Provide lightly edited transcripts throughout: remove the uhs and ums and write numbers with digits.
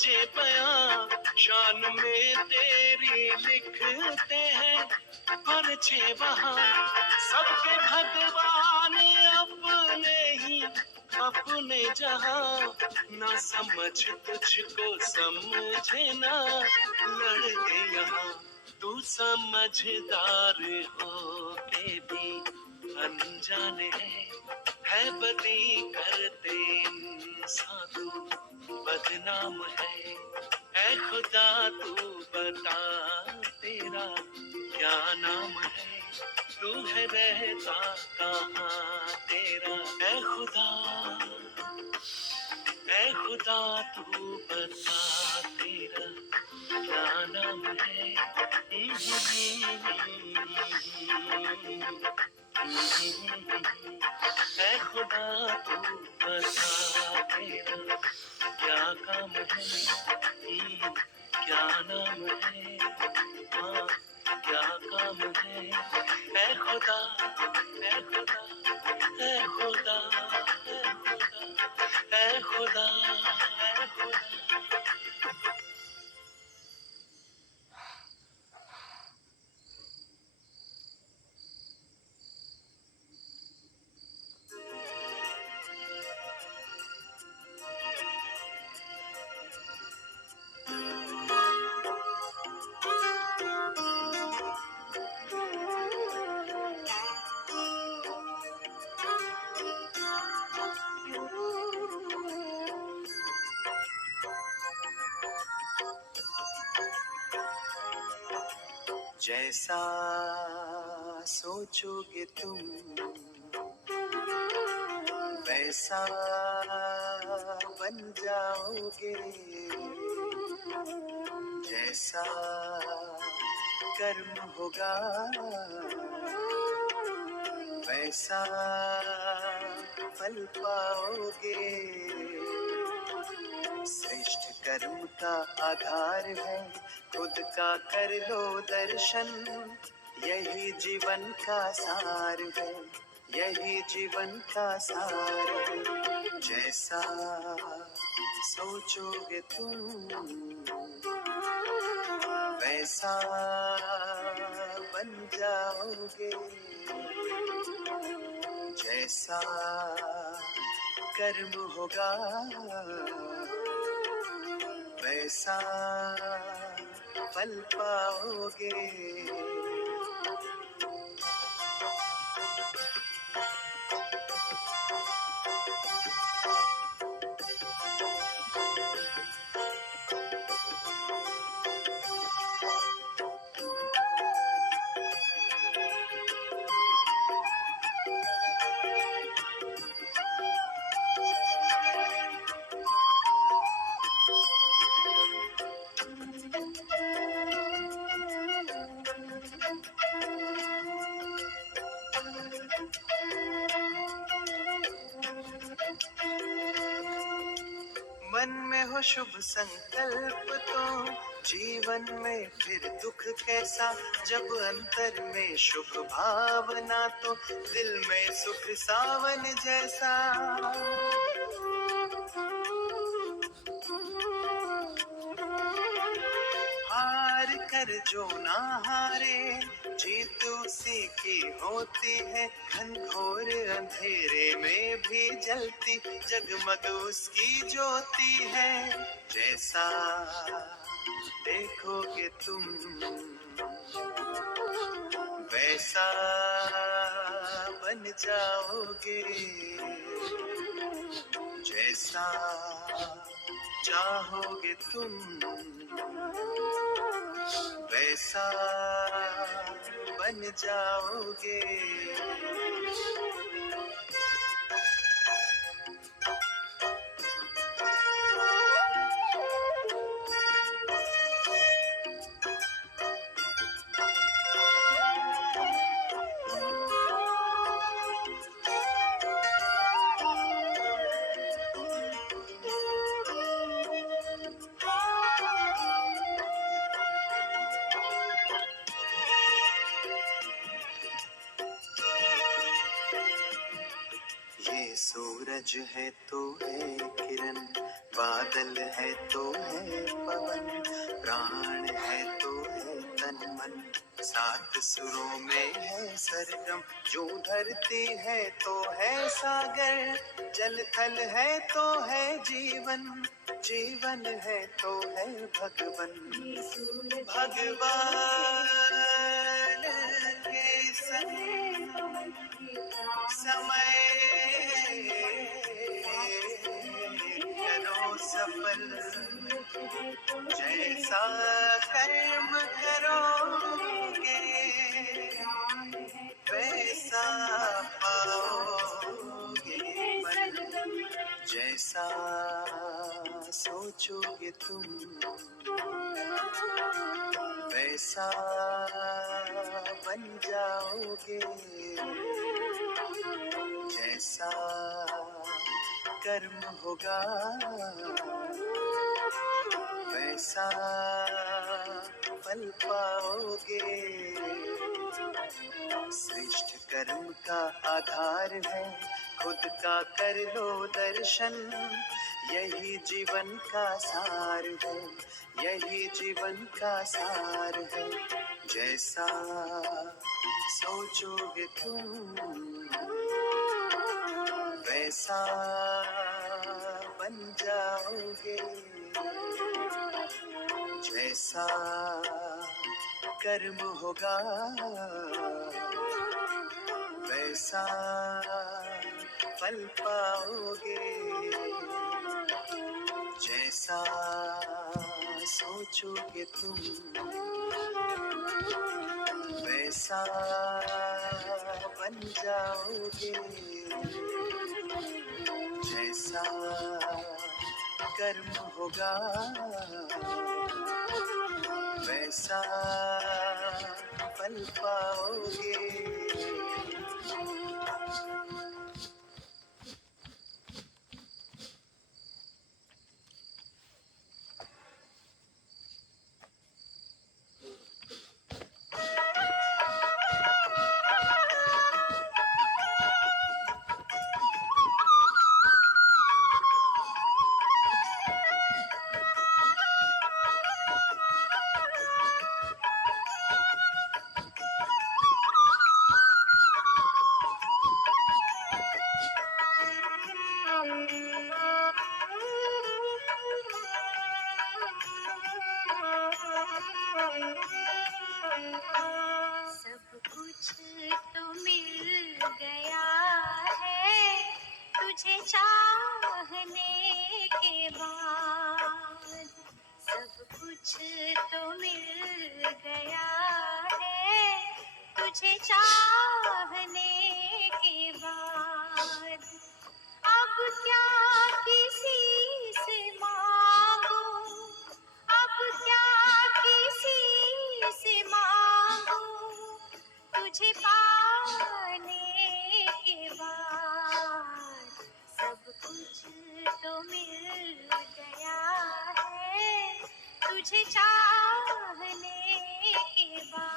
सच्चे बयां शान में तेरी लिखते हैं परछे वहां। सबके भगवान अपने ही अपने जहां, ना समझ तुझको समझे ना लड़के यहाँ। तू समझदार हो के भी अनजाने है बदी करते इंसान तू बदनाम है। ऐ खुदा तू बता तेरा क्या नाम है, तू है रहता कहाँ तेरा। ऐ खुदा, ऐ खुदा तू बता तेरा क्या नाम है। ऐ खुदा तू बता तेरा क्या काम है, क्या नाम है, हाँ क्या काम है। ऐ खुदा, ऐ खुदा, ऐ खुदा, ऐ खुदा, ऐ खुदा, ऐ खुदा। जैसा सोचोगे तुम वैसा बन जाओगे, जैसा कर्म होगा वैसा फल पाओगे। श्रेष्ठ कर्म का आधार है खुद का कर लो दर्शन, यही जीवन का सार है, यही जीवन का सार है। जैसा सोचोगे तुम वैसा बन जाओगे, जैसा कर्म होगा वैसा फल पाओगे। मन में हो शुभ संकल्प तो जीवन में फिर दुख कैसा, जब अंतर में शुभ भावना तो दिल में सुख सावन जैसा। हार कर जो ना हारे जीत उसी की होती है, घनघोर अंधेरे में भी जलती जगमग उसकी ज्योति है। जैसा देखोगे तुम वैसा बन जाओगे, जैसा चाहोगे तुम वैसा बन जाओगे। ये सूरज है तो है किरण, बादल है तो है पवन, प्राण है तो है तन मन, सात सुरों में है सरगम। जो धरती है तो है सागर, जल थल है तो है जीवन, जीवन है तो है भगवन। भगवान के संग समय करो सफल, जैसा कर्म करोगे वैसा पाओगे फल। जैसा सोचोगे तुम वैसा बन जाओगे, जैसा कर्म होगा वैसा फल पाओगे। श्रेष्ठ कर्म का आधार है, खुद का कर लो दर्शन, यही जीवन का सार है, यही जीवन का सार है। जैसा सोचोगे तुम वैसा बन जाओगे, जैसा कर्म होगा वैसा फल पाओगे। जैसा सोचोगे तुम वैसा बन जाओगे, जैसा कर्म होगा वैसा फल पाओगे। सब कुछ तो मिल गया है तुझे चाहने के बाद, सब कुछ तो मिल गया है तुझे चाहने के बाद। अब क्या किसी से मांगूं, अब क्या किसी से मांगूं, तुझे पाने के बाद। सब कुछ तो मिल गया है तुझे चाहने के बाद।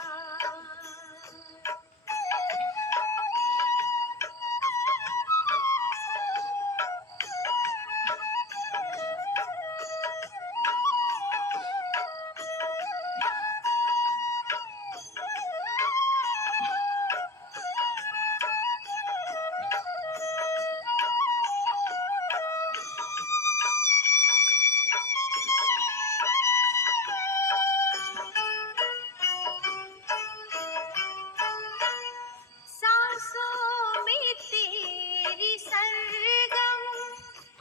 सांसों में तेरी सरगम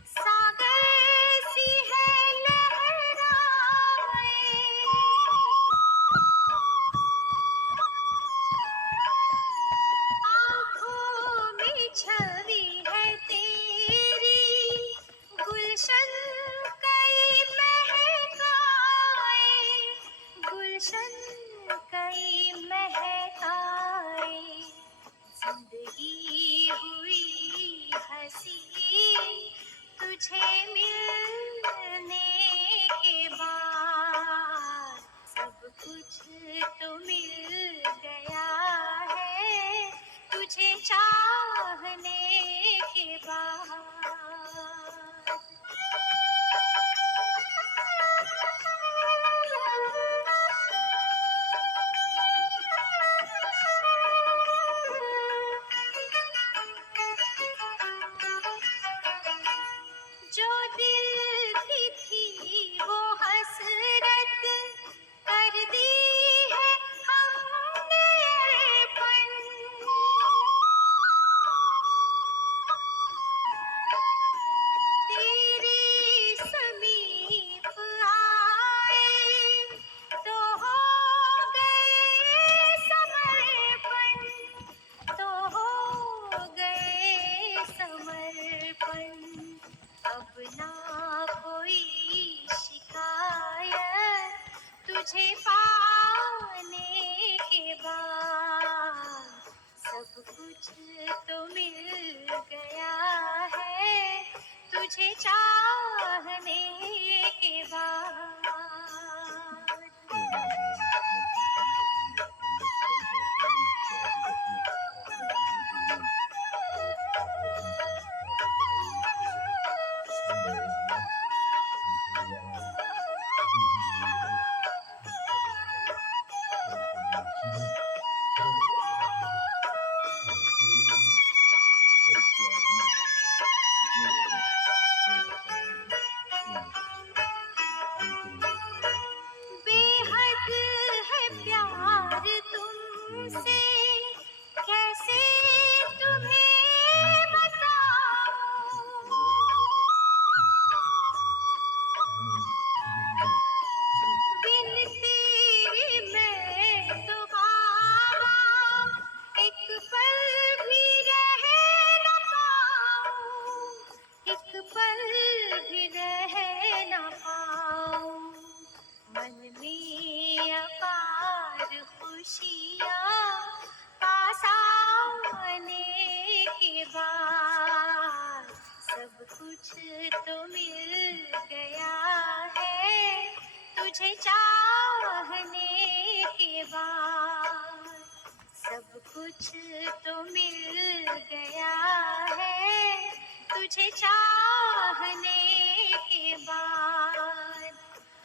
सागर सी है लहराए, आँखों में छवि है तेरी गुलशन कई महकाए, गुलशन कई महकाए। जिंदगी हुई हंसी तुझे मिलने के बाद, सब कुछ तो मिल गया है तुझे चाहने के तुझे चाहने के बाद। बेहद है प्यार तुमसे, कैसे तुम्हें बताऊं। बिन तेरे मैं तो बाबा एक पल भी रह न पाऊं, एक पल भी रह न पाऊं। मन में अपार खुशियाँ पास आने के बाद, सब कुछ तो मिल गया है तुझे चाहने के बाद। सब कुछ तो मिल गया है तुझे चाहने के बाद।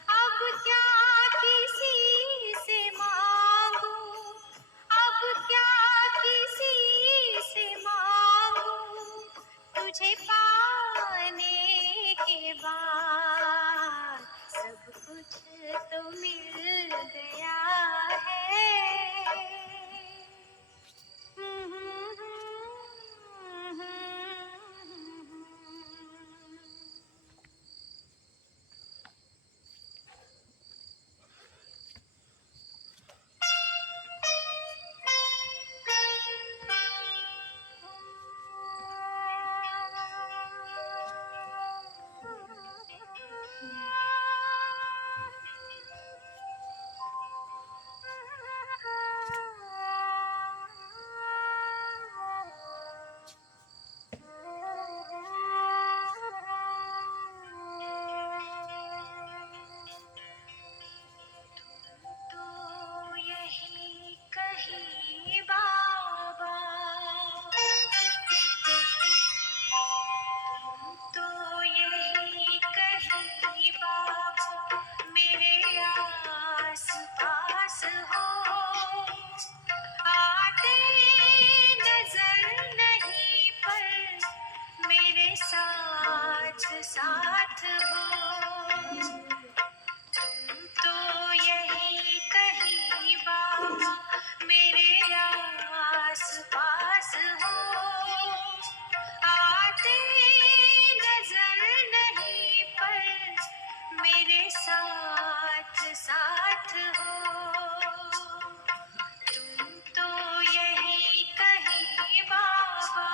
अब क्या किसी से मांगूं, अब क्या किसी से मांगूं, तुझे पाने के बाद। सब कुछ तो मिल गया है। तो यही कहीं बाबा, तो यही कहीं बाबा मेरे आस पास हो। आते नजर नहीं पर मेरे साथ साथ हो। तो यही कहीं बाबा मेरे आस पास हो। आते नजर नहीं पर मेरे साथ साथ हो। तुम तो यही कहीं बाबा।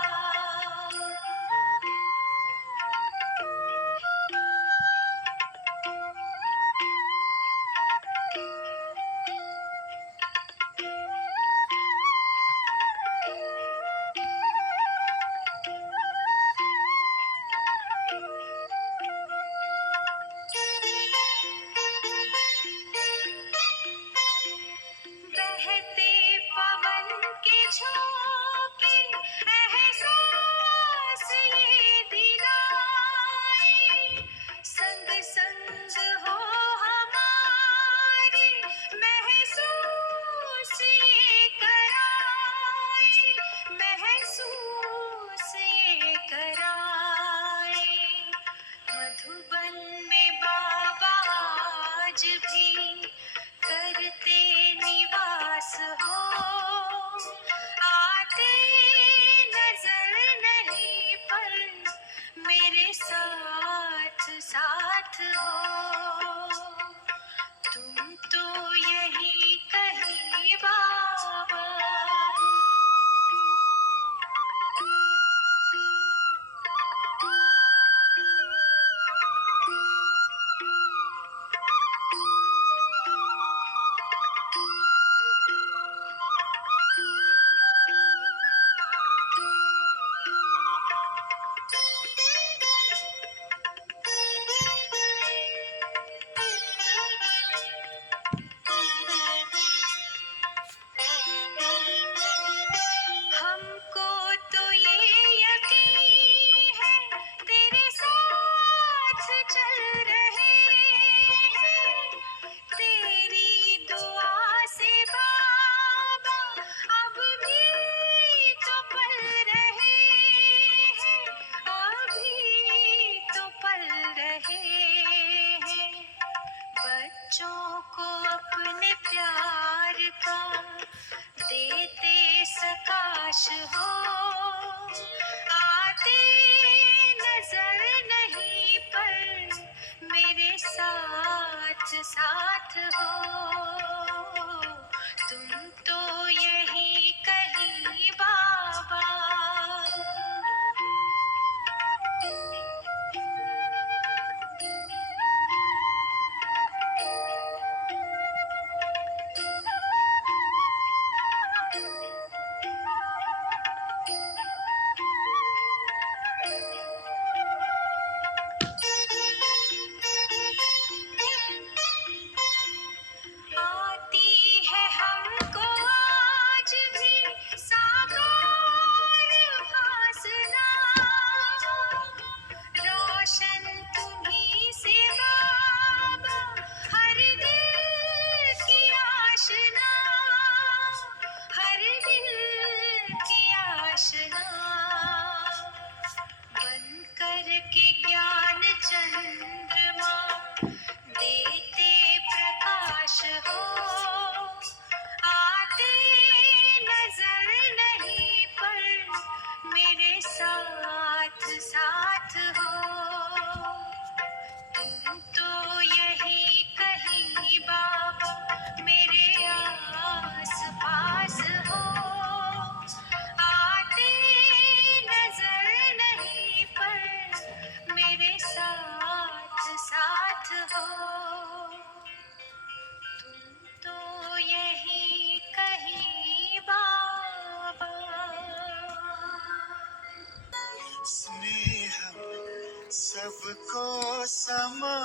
सबको समा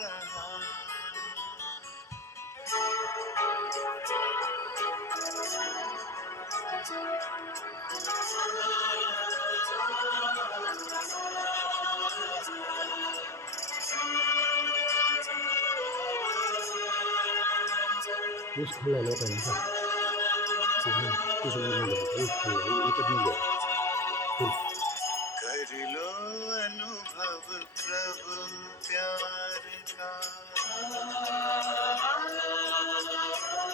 रहा। ऊस खाल्लाय लोकांनी का ऊस खाल्लाय एकच नाही कर लो अनुभव प्रभु प्यार का,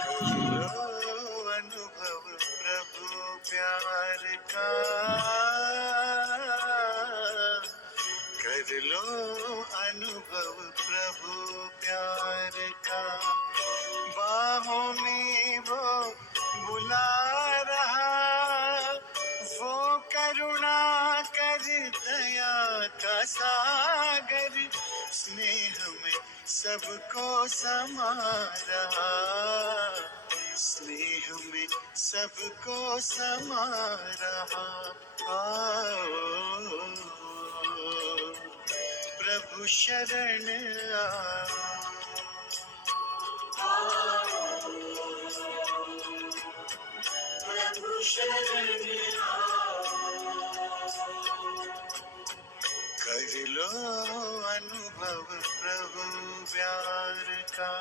कर लो अनुभव प्रभु प्यार का, कर लो अनुभव प्रभु प्यार का। बाहों में वो बुला रहा, वो करुणा कर दया का सागर, स्नेह में सबको समा रहा, स्नेह में सबको समा रहा। आओ प्रभु शरण आओ, प्रभु शरण आओ। कर लो अनुभव प्रभु प्यार का।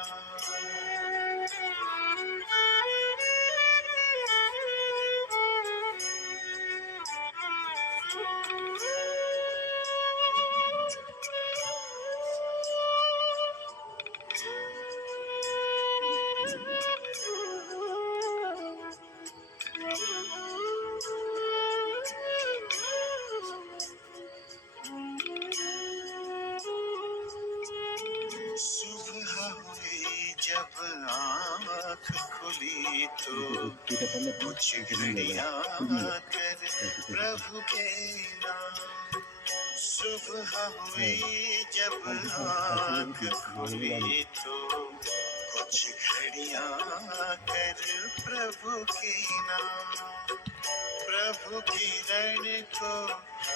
सुबह हुई जब आँख खुली तो कुछ घड़ियाँ कर प्रभु के नाम। सुबह हुई जब आँख खुली तो कुछ घड़ियाँ कर प्रभु के नाम। प्रभु किरण को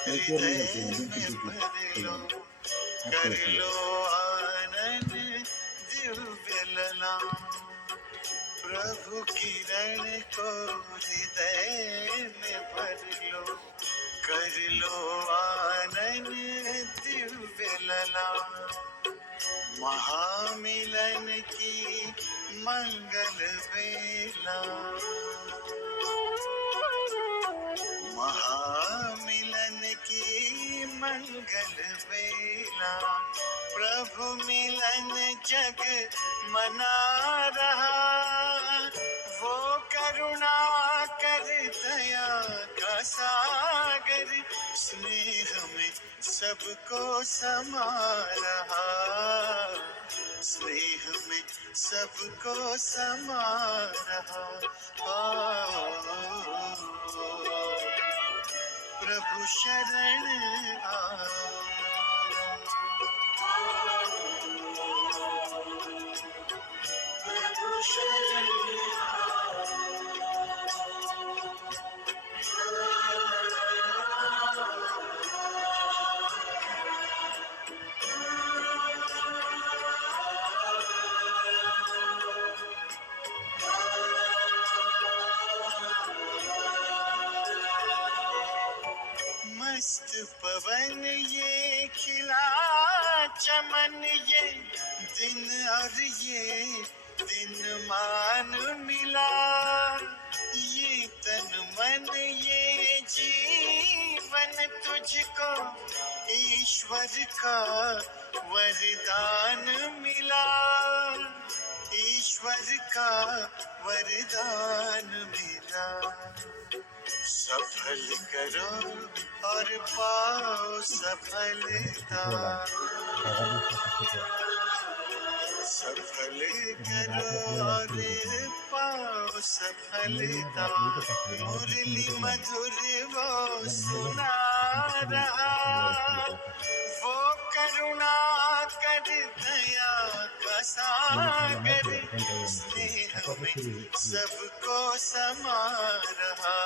हृदय में भर लो, कर लो आनंद दिव्य लला। प्रभु किरण को हृदय में भर लो, कर लो आनंद दिव्य लला। महामिलन की मंगल बेला, महामिलन की मंगल बेला। प्रभु मिलन जग मना रहा, वो करुणा कर दया का सागर, स्नेह में सबको समा रहा, स्नेह में सबको समा रहा। प्रभु शरण आओ, प्रभु शरण मस्त पवन ये खिला चमन, ये दिन और ये दिन मान मिला। ये तन मन ये जीवन तुझको ईश्वर का वरदान मिला, ईश्वर का वरदान मिला। सफल करो और पाओ सफलता, सफल करो और पाओ सफलता। मुरली मधुर वो सुना रहा, वो करुणा कर दया का सागर, स्नेह में सबको समा रहा,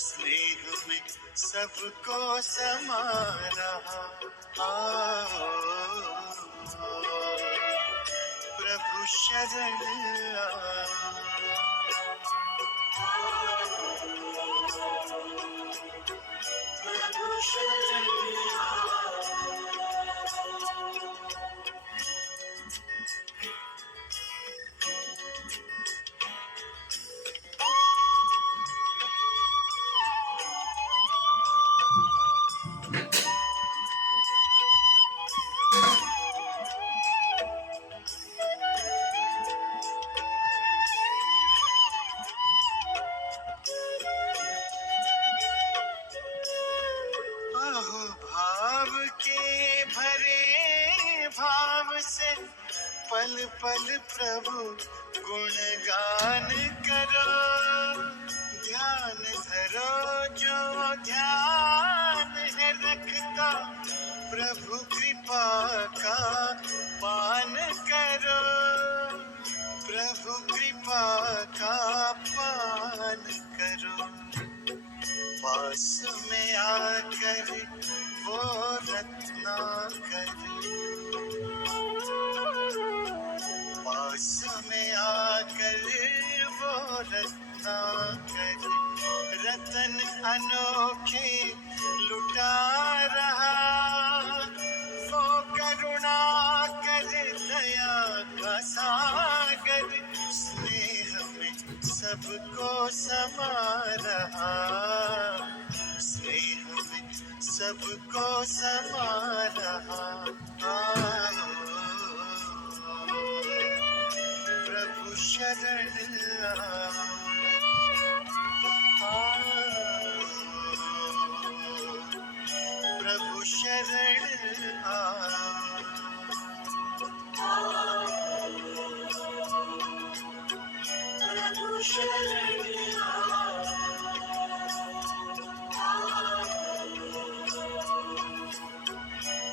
स्नेह में सबको समा रहा। आओ प्रभु शरण आओ। प्रभु शरण आहो भाव के भरे भाव से पल पल प्रभु गुणगान करो। ध्यान धरो जो ध्यान है रखता, प्रभु कृपा का पान करो। प्रभु कृपा का पान करो। पास में आकर वो रत्नाकर, पास में आकर वो रत्नाकर रतन अनोखे लुटा रहा। वो करुणा कर दया का सागर, स्नेह में सबको समा रहा। स्नेह में सबको समा रहा। आओ प्रभु शरण आओ। आओ प्रभु शरण आओ। प्रभु शरण आओ।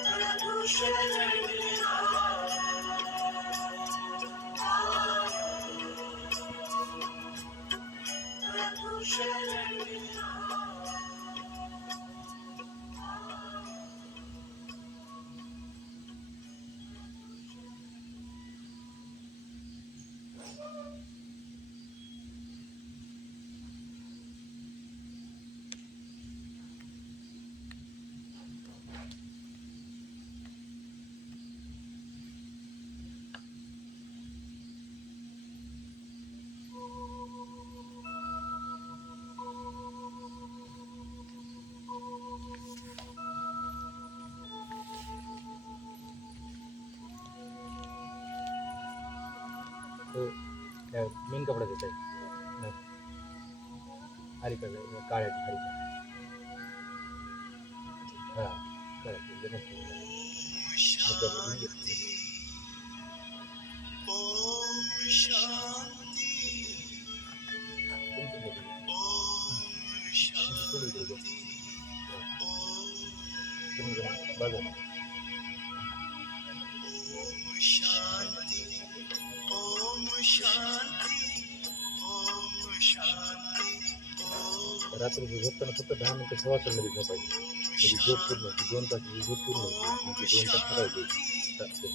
प्रभु शरण आओ। प्रभु शरण तो मेन कपडा देत आहे हरिका काळ्या हरिका हा ओम शांति। ओम शांति। बघा ओम शांति। ओम शांति। ओम शांति। ओम रात्री झोपताना फक्त 10 मिनिटं श्वासामध्ये झोपायचं म्हणजे झोप पूर्ण 2 तासाची झोप पूर्ण होती म्हणजे 2 तास करायचे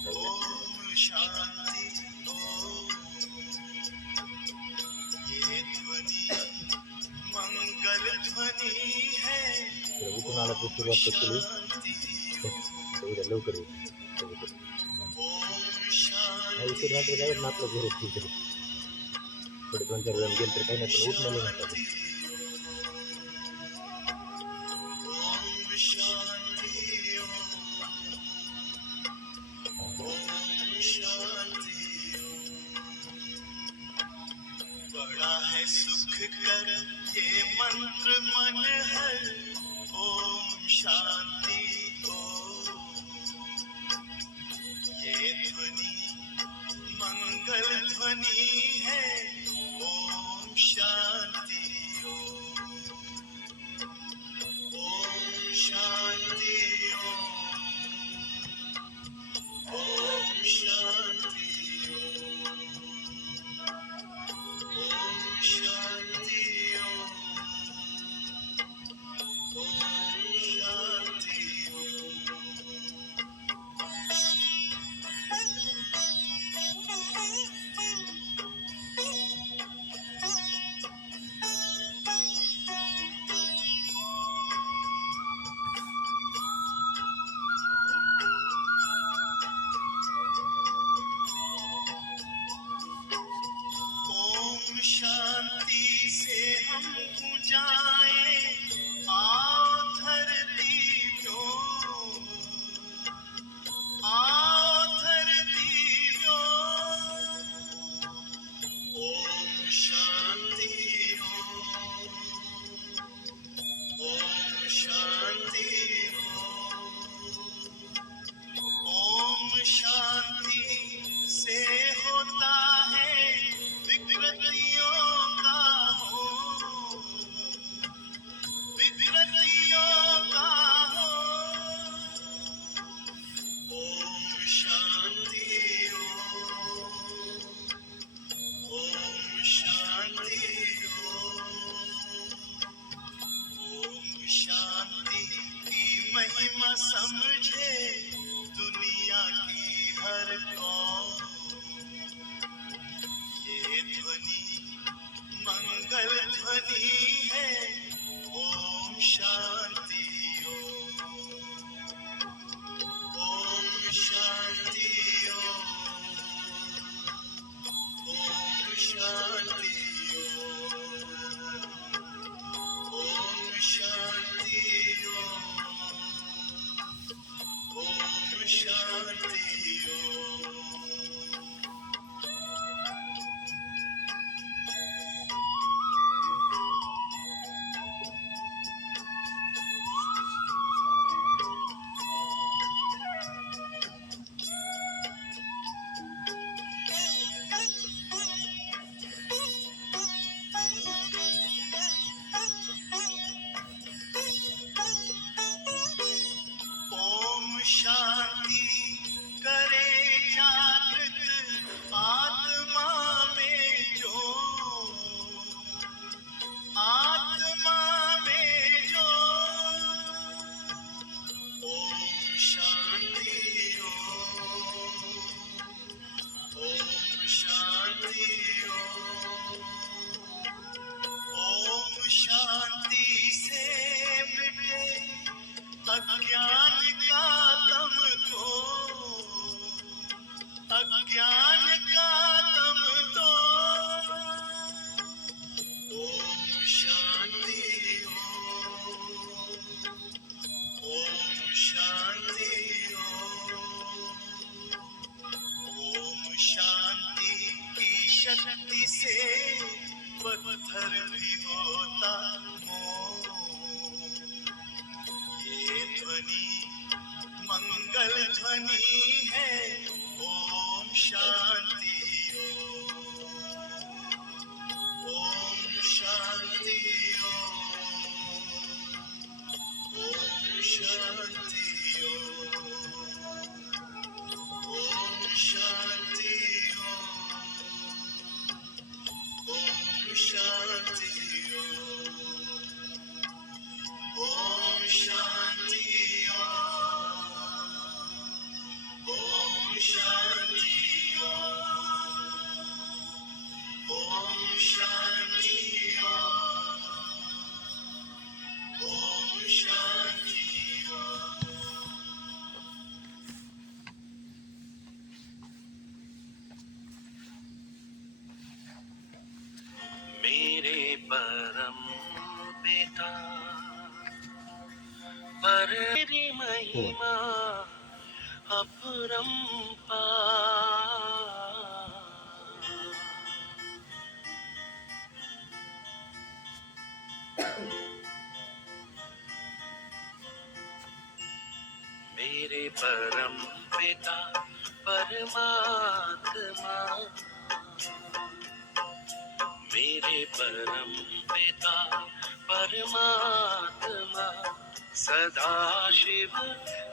ओम शांति। ओम ये ध्वनि मंगल ध्वनि है। तर उठून आला की सुरुवात केली उद्या लवकर येईल ओम शांति। इथे रात्र जायचं ना आपलं घर ठीक आहे थोडे 2-4 जण गेले तर काही नाही पण उठणं नाही म्हणतात ओम शांति। ओम शांति। बड़ा है सुख कर ये मंत्र मन है। ओम शांति। ओम ये ध्वनि मंगल ध्वनि है। ओम शांति। समझे दुनिया की हर कौन, ये ध्वनि मंगल ध्वनि है। ओम शांति ओम शांति ओम शांति ओम शांति ओम शांति। ओम शांति करे जागृत आत्मा में जो, आत्मा में जो। ओम शांति ओम शांति ओम शांति से मिटे अज्ञान का तम को, अज्ञान का तम दो। ओम शांति ओम शांति ओम शांति की शक्ति से पत्थर भी होता मोम। ये ध्वनि मंगल ध्वनि है। ओम शांति ओम शांति ओम शांति ओम शांति ओम शांति ओम शांति ओम शांति ओम शांति ओम शांति। मेरे परम पिता पर तेरी महिमा अपरंपार। मेरे परम पिता परमात्मा, मेरे परम पिता परमात्मा सदा शिव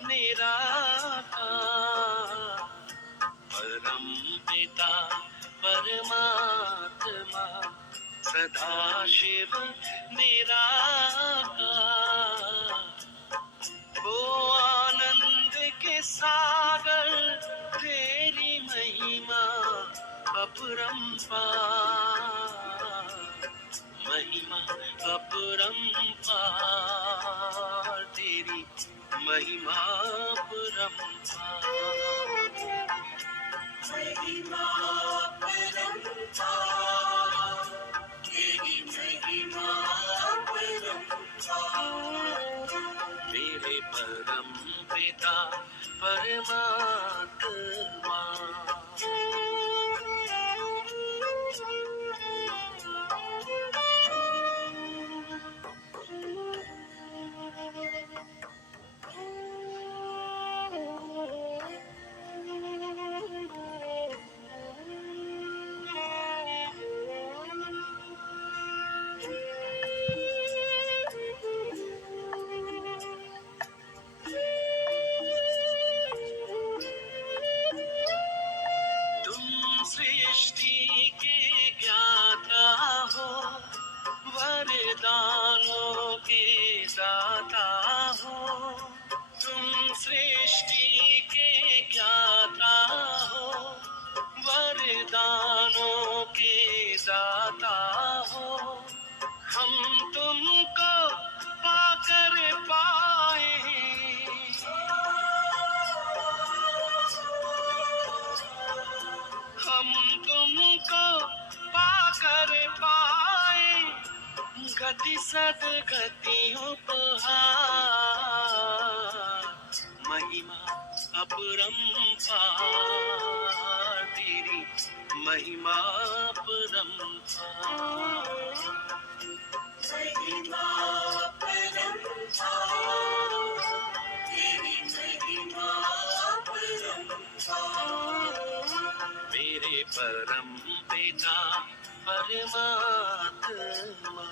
निराकार। परम पिता परमात्मा सदा शिव निराकार। ओ आनंद के सागर तेरी महिमा अपरंपार, महिमा अपरंपार, तेरी महिमा अपरंपार, महिमा अपरंपार, तेरी महिमा अपरंपार। मेरे परम पिता परमात्मा। सृष्टि के गति सदगतियों को हार, महिमा अपरंपार तेरी, महिमा अपरंपार, महिमा अपरंपार तेरी, महिमा अपरंपार। मेरे परम पिता परमात्मा,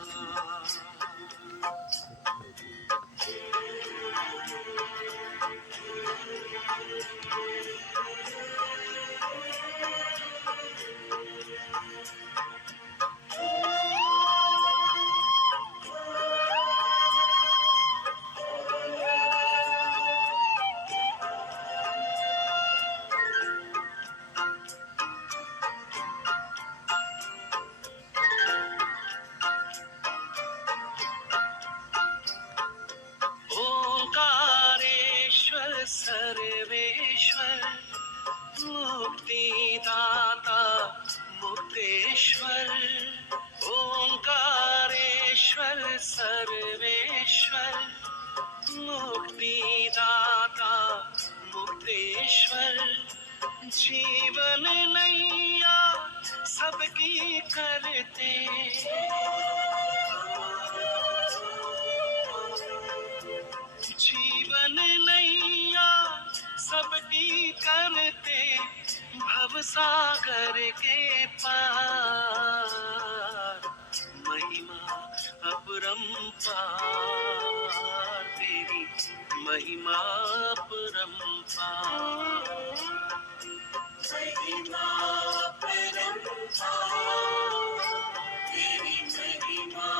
ओंकारेश्वर सर्वेश्वर, मुक्तिदाता मुक्तेश्वर। ओंकारेश्वर सर्वेश्वर, मुक्तिदाता मुक्तेश्वर। जीवन नैया सबकी करते, जीवन नैया सबकी करते, भवसागर के पार, महिमा अपरंपार तेरी, महिमा अपरंपार, महिमा अपरंपार तेरी, महिमा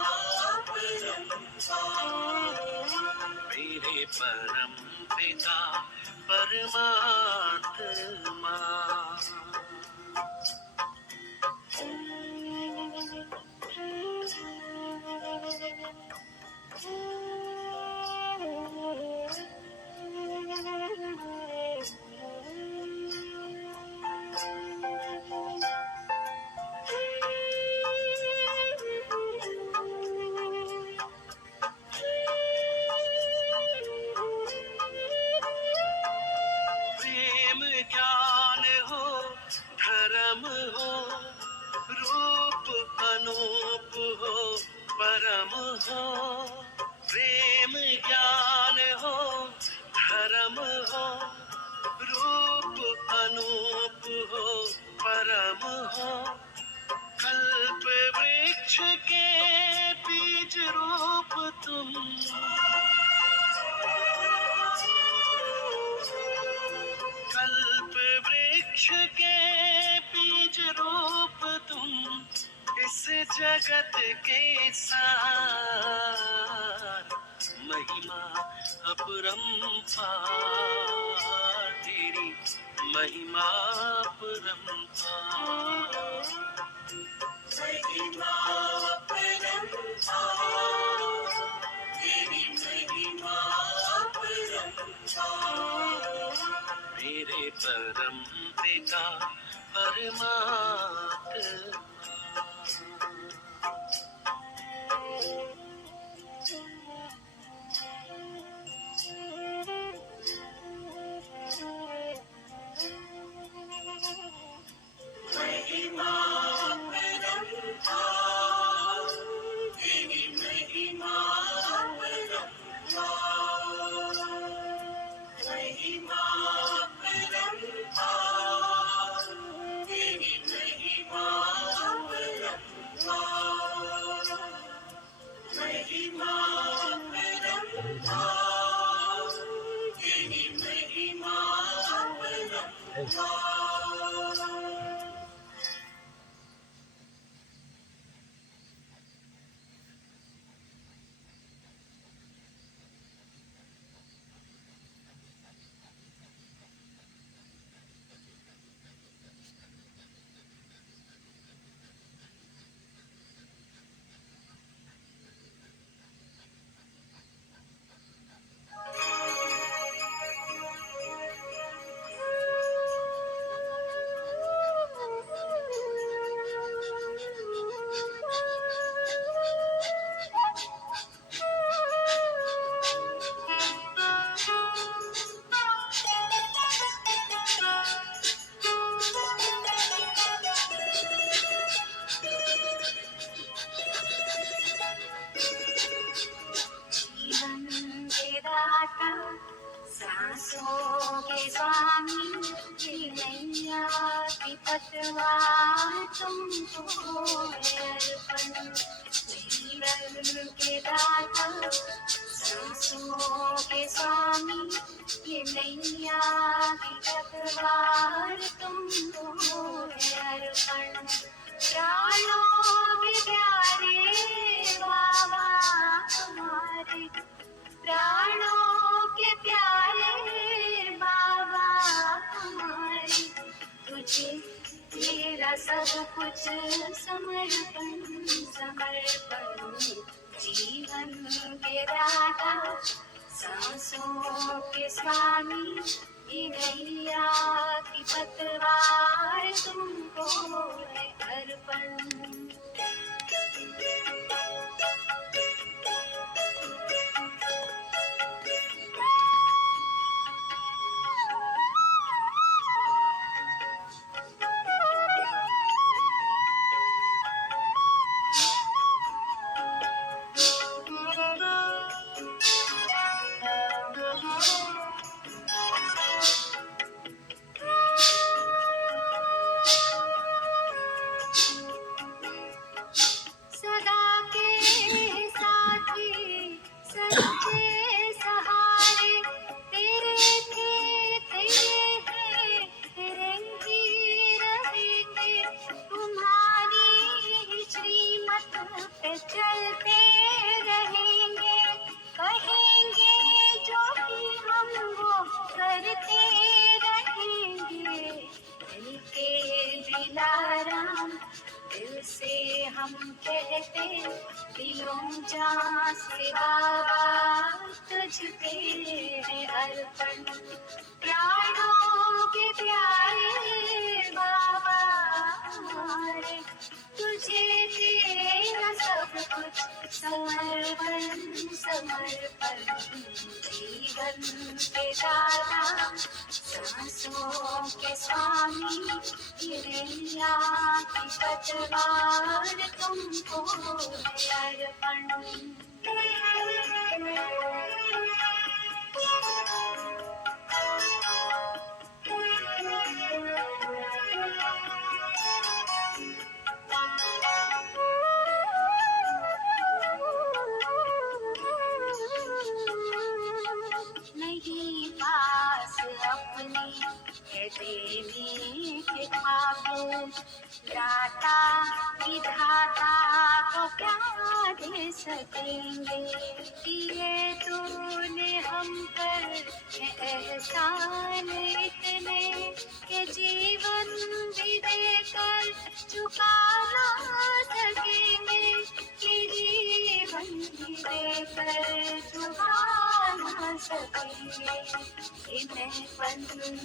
अपरंपार। मेरे परम पिता परमात्मा, प्रेम ज्ञान हो धर्म हो, रूप अनूप हो परम हो। प्रेम ज्ञान हो धर्म हो, रूप अनूप हो परम हो। कल्प वृक्ष के बीज रूप तुम, कल्प वृक्ष के बीज रूप तुम, इस जगत के सार, महिमा अपरंपार तेरी, महिमा अपरंपार, महिमा अपरंपार तेरी, महिमा अपरंपार। मेरे परम पिता परमात्मा, महिमा अपरंपार तेरी, महिमा अपरंपार, महिमा अपरंपार तेरी, महिमा अपरंपार, महिमा अपरंपार तेरी, महिमा अपरंपार। सांसों के स्वामी, ये नैया की पतवार तुमको है अर्पण। जीवन के दाता सांसों के स्वामी, ये नैया की पतवार तुमको है अर्पण। प्राणों के प्यारे बाबा हमारे, प्राणों के प्यारे बाबा हमारे, तुझे तेरा सब कुछ समर्पण समर्पण। जीवन के दाता सांसों के स्वामी, ये नैया की पतवार तुमको है अर्पण। सदा के साथी सबके सहारे, तेरे थे तेरे हैं, तेरे ही रहेंगे। तुम्हारी ही श्रीमत पे चलते रहेंगे, कहेंगे जो भी हम वो करते रहेंगे। दिल के दिलाराम दिल से हम कहते, दिलों जान से बाबा तुझ पे है अर्पण। प्राणों के प्यारे बाबा हमारे, तुझे तेरा सब कुछ समर्पण समर्पण। जीवन के दाता सांसों के स्वामी, ये नैया की पतवार तुमको है अर्पण। नहीं पास अपनी है देने के ख्वाब, दाता विधाता को क्या दे सकेंगे। ये तूने हम पर है एहसान इतने, के जीवन भी देकर चुका ना सकेंगे। कि जीवन भी देकर चुका ना सकेंगे। ये महपन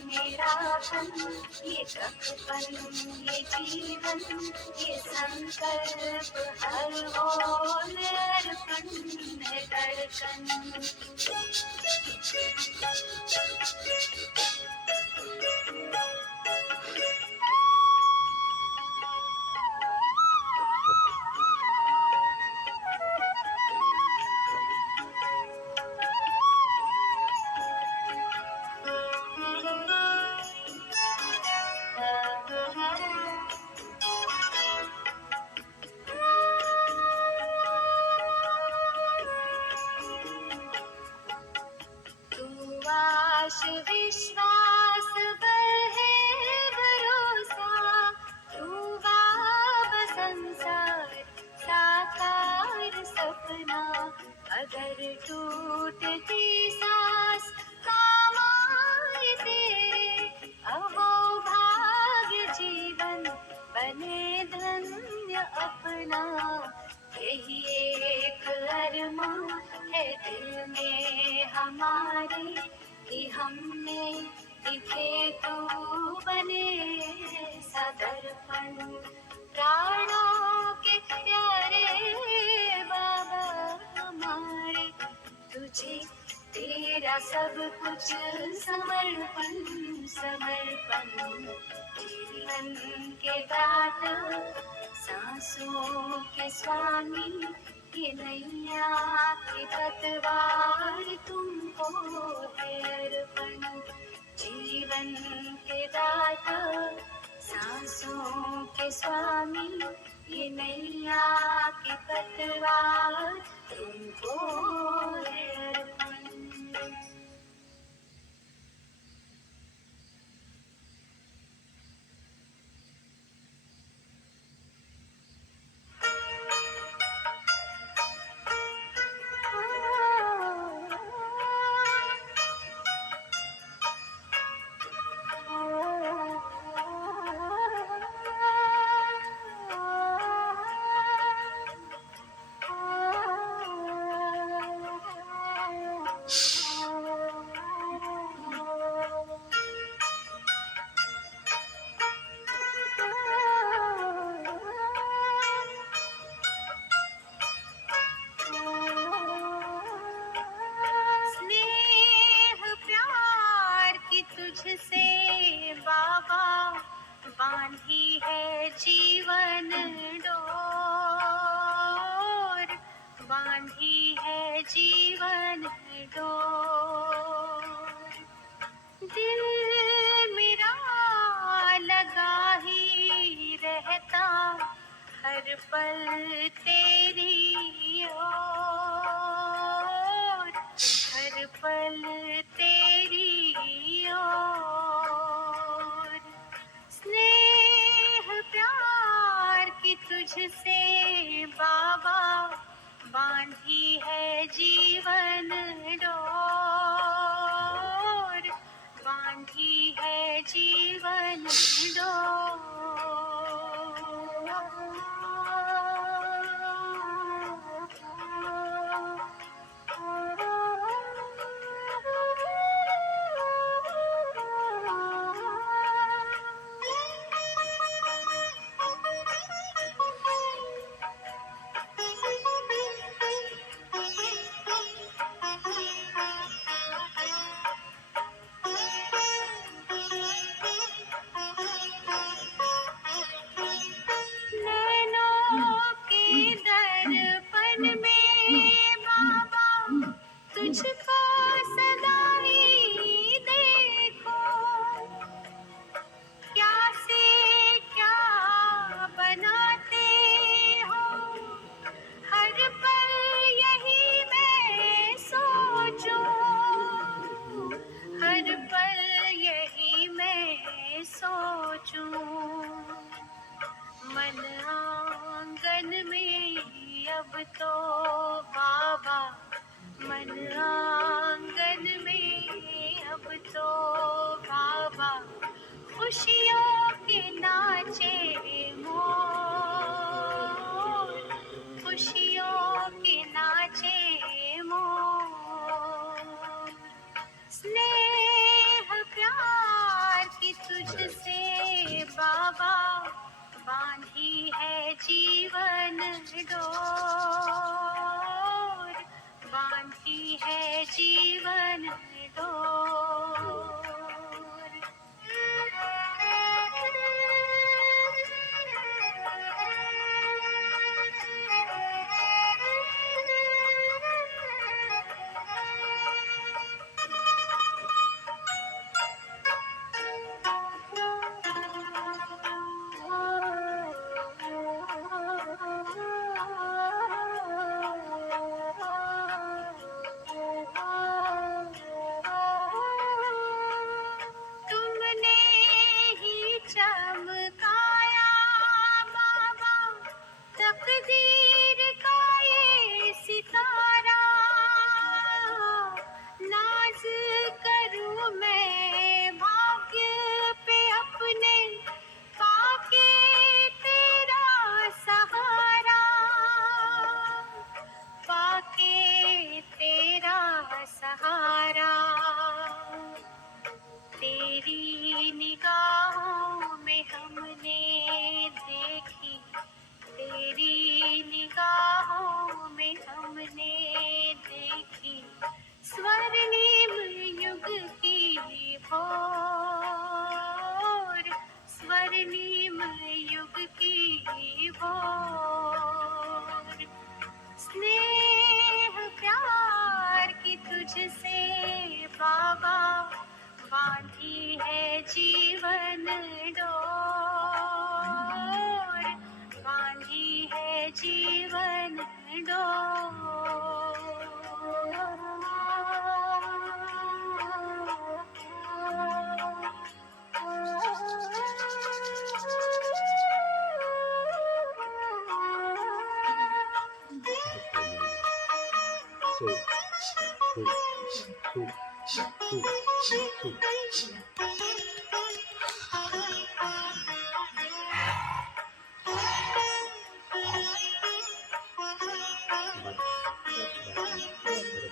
मेरापन, ये कखपन ये जीवन, ये संकल्प हर ओर अर्पण है धड़कन। आश विश्वास बल है भरोसा, तू बाब संसार साकार सपना। अगर टूटती सांस काम आए तेरे, अहो भाग्य जीवन बने धन्य अपना। यही एक अरमान है दिल में हमारे, कि हमने दिखे तो बने सदर्पण। प्राणों के प्यारे बाबा हमारे, तुझे तेरा सब कुछ समर्पण समर्पण। जीवन के दाता सांसों के स्वामी, ये नैया की पतवार तुमको है अर्पण। जीवन के दाता सांसों के स्वामी, ये नैया की पतवार तुमको है अर्पण। स्नेह प्यार की तुझसे बाबा बांधी है जीवन डोर, बांधी है जीवन डोर। दिल मेरा लगा ही रहता हर पल तेरी ओर, हर पल तेरी ओर। स्नेह प्यार की तुझसे बाबा बांधी है जीवन डोर, बांधी है जीवन नैनों के दर्पण में बाबा तुझको सदा ही देखो। क्या से क्या बनाते हो हर पल यही मैं सोचूं, हर पल यही मैं सोचूं। मन आंगन में अब तो बाबा, मन आंगन में अब तो बाबा खुशियों के नाचे मोर, खुशियों के नाचे मोर। स्नेह प्यार की तुझसे बाबा बांधी है जीवन डोर, बांधी है जीवन डोर। तुमने ही चमकाया बाबा तकदीर का ये सितारा। नाज करूं मैं भाग्य पे अपने पाके तेरा सहारा, पाके तेरा सहारा। तेरी निगाहों में हमने देखी, तेरी निगाहों में हमने देखी स्वर्णिम युग की भोर, स्वर्णिम युग की भोर। स्नेह जीवन डोर, बांधी है जीवन So,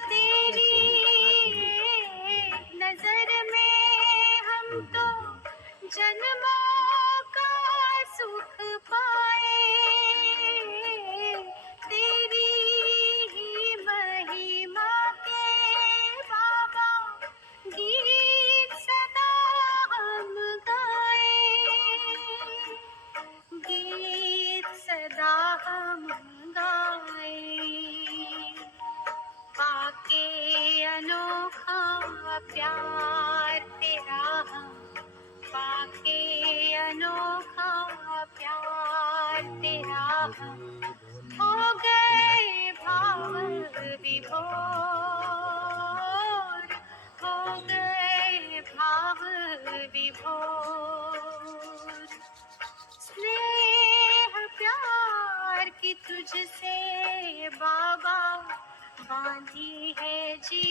तेरी नजर में हम तो जन्मों का सुख पाए, तेरी ही महिमा के बाबा गीत सदा हम गाए, गीत सदा हम गाए। पाके अनोखा प्यार तेरा हम, पाके अनोखा प्यार तेरा हम, हो गए भाव विभोर, हो गए भाव विभोर। स्नेह प्यार की तुझसे बाबा बांधी है जी